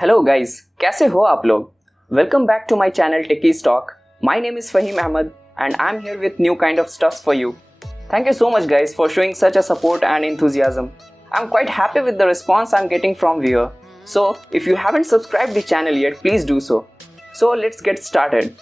Hello guys, कैसे हो आप लोग? Welcome back to my channel techies talk. My name is Faheem Ahmad and I'm here with new kind of stuff for you. Thank you so much guys for showing such a support and enthusiasm. I'm quite happy with the response I'm getting from viewer. So if you haven't subscribed the channel yet, please do so. So let's get started.